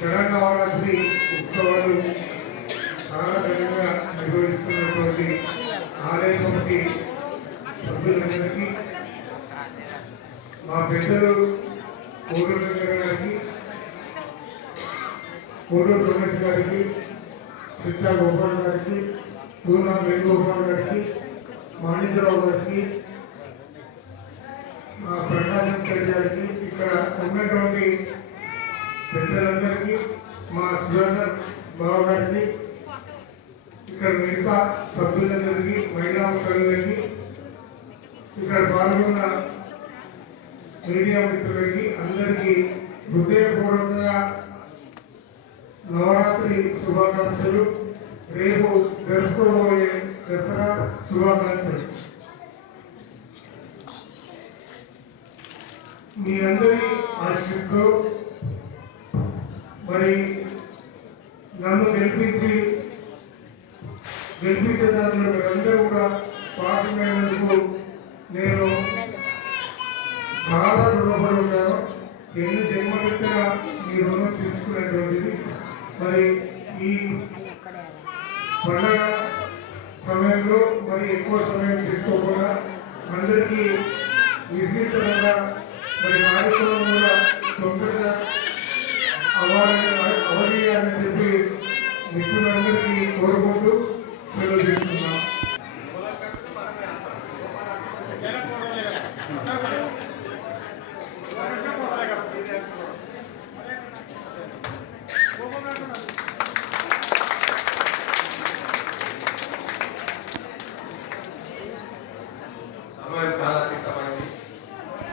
శరణవరాత్రి ఉత్సవాలు చాలా ఘనంగా నిర్వహిస్తున్నటువంటి ఆలయ కమిటీ సభ్యులందరికీ, మా పెద్దలు కోడూరు గారికి, కోడూరు రమేష్ గారికి, సిద్ధా గోపాల్ గారికి, పూర్ణ వేణుగోపాల్ గారికి, మాణిక్యరావు గారికి, మా ప్రకాశం రెడ్డి గారికి, ఇక్కడ ఉన్నటువంటి పెద్దలందరికీ, మా సుధాకర్ బాబు గారికి, ఇక్కడ మిగతా సభ్యులందరికీ, మహిళా మిత్రులకి, ఇక్కడ పాల్గొన్న మీడియా మిత్రులకి అందరికీ హృదయపూర్వకంగా నవరాత్రి శుభాకాంక్షలు. రేపు జరుపుకోబోయే దసరా శుభాకాంక్షలు. మీ అందరి ఆశీస్సుతో మరి నన్ను గెలిపించే దాంట్లో మీరందరూ కూడా పాల్గొనేందుకు నేను చాలా రుణపడి ఉన్నాను. ఎన్ని జన్మలెత్తినా మీ రుణం తీసుకునేటువంటిది. మరి ఈ పండగ సమయంలో మరి ఎక్కువ సమయం తీసుకోకుండా అందరికీ విస్తృతంగా మరి కార్యక్రమం కూడా తొందరగా అవ్వాలని